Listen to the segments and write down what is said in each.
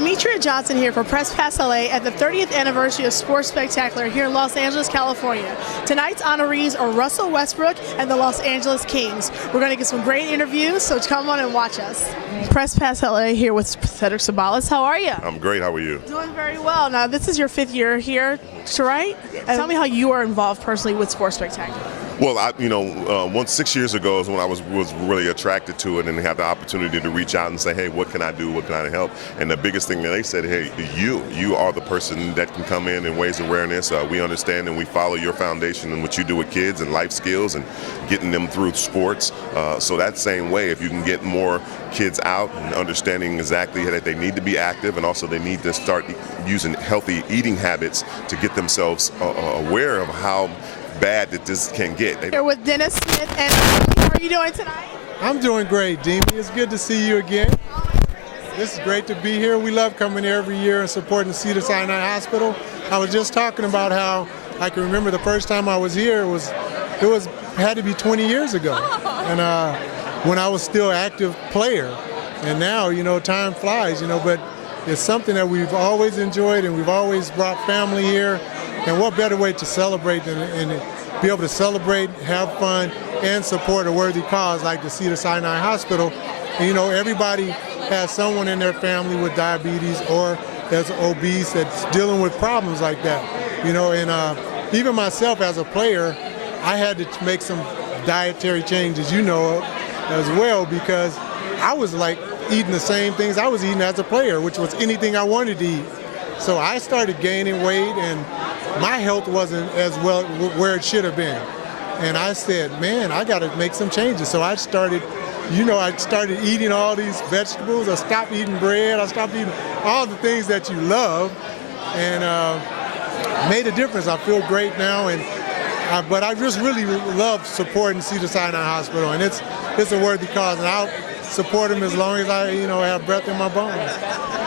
Demetria Johnson here for Press Pass LA at the 30th anniversary of Sports Spectacular here in Los Angeles, California. Tonight's honorees are Russell Westbrook and the Los Angeles Kings. We're going to get some great interviews, so come on and watch us. Press Pass LA here with Cedric Ceballos. How are you? I'm great. How are you? Doing very well. Now, this is your 5th year here, right? Tell me how you are involved personally with Sports Spectacular. Well, 6 years ago is when I was really attracted to it and had the opportunity to reach out and say, hey, what can I do? What can I help? And the biggest thing that they said, hey, you are the person that can come in and raise awareness. We understand and we follow your foundation and what you do with kids and life skills and getting them through sports. So that same way, if you can get more kids out and understanding exactly that they need to be active and also they need to start using healthy eating habits to get themselves aware of how bad that this can get. Here with Dennis Smith, and how are you doing tonight? I'm doing great, Demi. It's good to see you again. This is great to be here. We love coming here every year and supporting Cedars-Sinai Hospital. I was just talking about how I can remember the first time I was here. It had to be 20 years ago, and when I was still an active player. And now, time flies, but it's something that we've always enjoyed, and we've always brought family here. And what better way to celebrate and be able to celebrate, have fun, and support a worthy cause like the Cedars-Sinai Hospital. And, everybody has someone in their family with diabetes or that's obese that's dealing with problems like that. And even myself as a player, I had to make some dietary changes, as well, because I was like eating the same things I was eating as a player, which was anything I wanted to eat. So I started gaining weight, and my health wasn't as well where it should have been. And I said, man, I got to make some changes. So I started, eating all these vegetables. I stopped eating bread. I stopped eating all the things that you love, and made a difference. I feel great now, but I just really love supporting Cedars-Sinai Hospital, and it's a worthy cause, and I'll support them as long as I, have breath in my bones.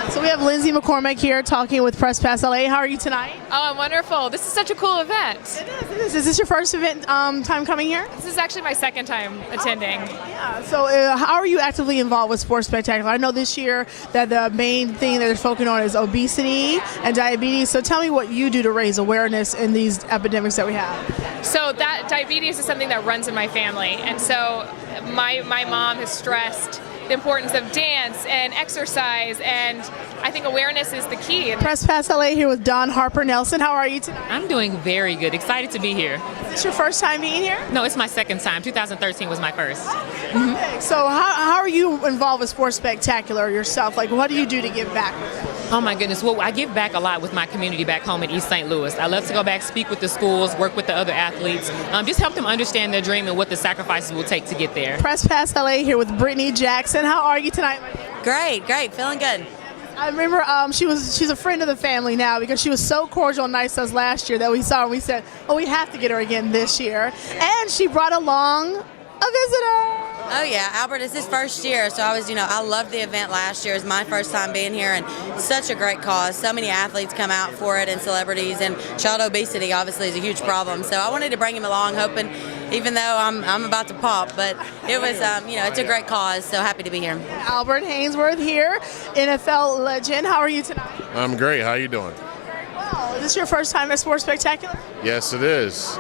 So we have Lindsay McCormick here talking with Press Pass LA. How are you tonight? Oh, I'm wonderful. This is such a cool event. It is. Is this your first event time coming here? This is actually my second time attending. Yeah. So how are you actively involved with Sports Spectacular? I know this year that the main thing that they're focusing on is obesity and diabetes. So tell me what you do to raise awareness in these epidemics that we have. So that diabetes is something that runs in my family. And so my mom has stressed the importance of dance and exercise, and I think awareness is the key. Press Pass LA here with Harper Nelson. How are you tonight? I'm doing very good. Excited to be here. Is this your first time being here? No, it's my second time. 2013 was my first. Okay. So how are you involved with Sports Spectacular yourself? Like, what do you do to give back with that? Oh my goodness. Well, I give back a lot with my community back home in East St. Louis. I love to go back, speak with the schools, work with the other athletes, just help them understand their dream and what the sacrifices will take to get there. Press Pass LA here with Brittany Jackson. How are you tonight, my dear? Great, feeling good. I remember she's a friend of the family now because she was so cordial and nice to us last year that we saw her and we said, oh, we have to get her again this year. And she brought along a visitor. Oh yeah, Albert, it's his first year, so I loved the event last year. It's my first time being here, and such a great cause. So many athletes come out for it, and celebrities, and child obesity obviously is a huge problem. So I wanted to bring him along, hoping, even though I'm about to pop, but it was, it's a great cause, so happy to be here. Albert Haynesworth here, NFL legend. How are you tonight? I'm great. How are you doing? Very well. Is this your first time at Sports Spectacular? Yes, it is.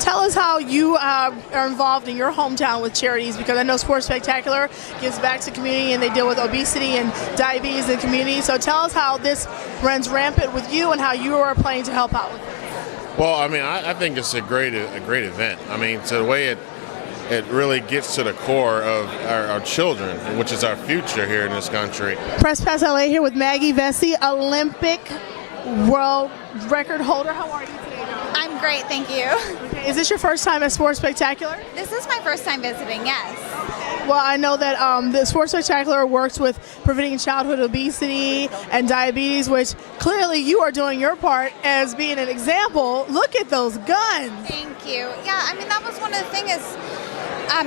Tell us how you are involved in your hometown with charities, because I know Sports Spectacular gives back to the community and they deal with obesity and diabetes in the community. So tell us how this runs rampant with you and how you are planning to help out with it. Well, I think it's a great event. So the way it really gets to the core of our children, which is our future here in this country. Press Pass LA here with Maggie Vessey, Olympic world record holder. How are you today? I'm great, thank you. Okay. Is this your first time at Sports Spectacular? This is my first time visiting, yes. Well, I know that the Sports Spectacular works with preventing childhood obesity and diabetes, which clearly you are doing your part as being an example. Look at those guns. Thank you. Yeah, that was one of the things is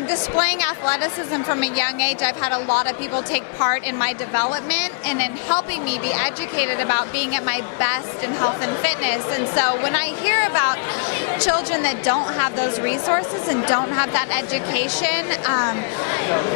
displaying athleticism from a young age. I've had a lot of people take part in my development and in helping me be educated about being at my best in health and fitness. And so when I hear about children that don't have those resources and don't have that education,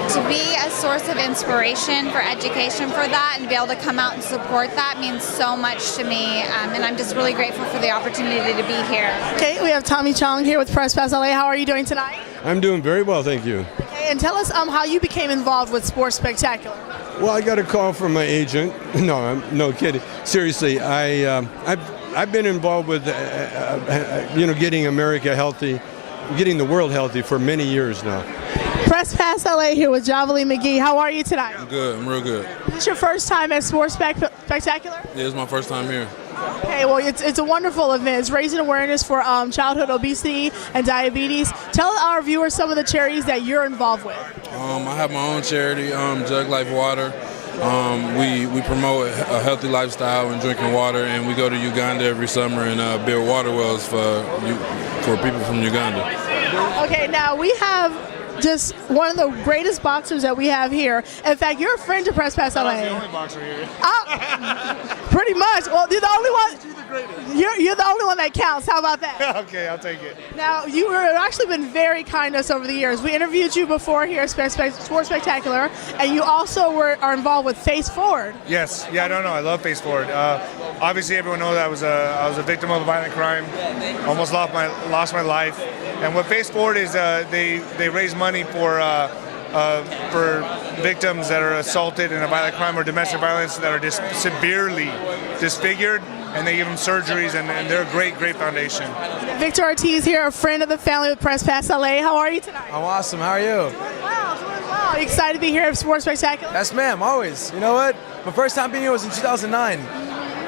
to be a source of inspiration for education for that and be able to come out and support that means so much to me. And I'm just really grateful for the opportunity to be here. Okay, we have Tommy Chong here with Press Pass LA. How are you doing tonight? I'm doing very well, thank you. Okay, and tell us how you became involved with Sports Spectacular. Well, I got a call from my agent. No, I'm no kidding. Seriously, I've been involved with getting America healthy, getting the world healthy for many years now. Press Pass LA here with Lee McGee. How are you tonight? I'm good. I'm real good. Is this your first time at Sports Spectacular? Yeah, it's my first time here. Okay, well, it's a wonderful event. It's raising awareness for childhood obesity and diabetes. Tell our viewers some of the charities that you're involved with. I have my own charity, Jug Life Water. We promote a healthy lifestyle and drinking water, and we go to Uganda every summer and build water wells for people from Uganda. Okay, now we have just one of the greatest boxers that we have here. In fact, you're a friend to Press Pass LA. I'm the only boxer here. Pretty much. Well, you're the only one. You're the only one that counts. How about that? Okay, I'll take it. Now, you have actually been very kind to us over the years. We interviewed you before here at Sports Spectacular, and you also are involved with Face Forward. Yes, yeah, I don't know. I love Face Forward. Obviously, everyone knows I was a victim of a violent crime. Almost lost my life. And what Face Forward is, they raise money for victims that are assaulted in a violent crime or domestic violence that are severely disfigured, and they give them surgeries, and they're a great foundation. Victor Ortiz here, a friend of the family with Press Pass LA. How are you tonight? I'm awesome. How are you? Doing well. Are you excited to be here at Sports Spectacular? Yes, ma'am. Always. You know what? My first time being here was in 2009.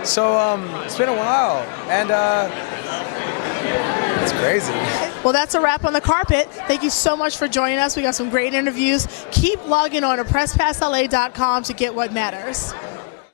So it's been a while, and it's crazy. Well, that's a wrap on the carpet. Thank you so much for joining us. We got some great interviews. Keep logging on to PressPassLA.com to get what matters.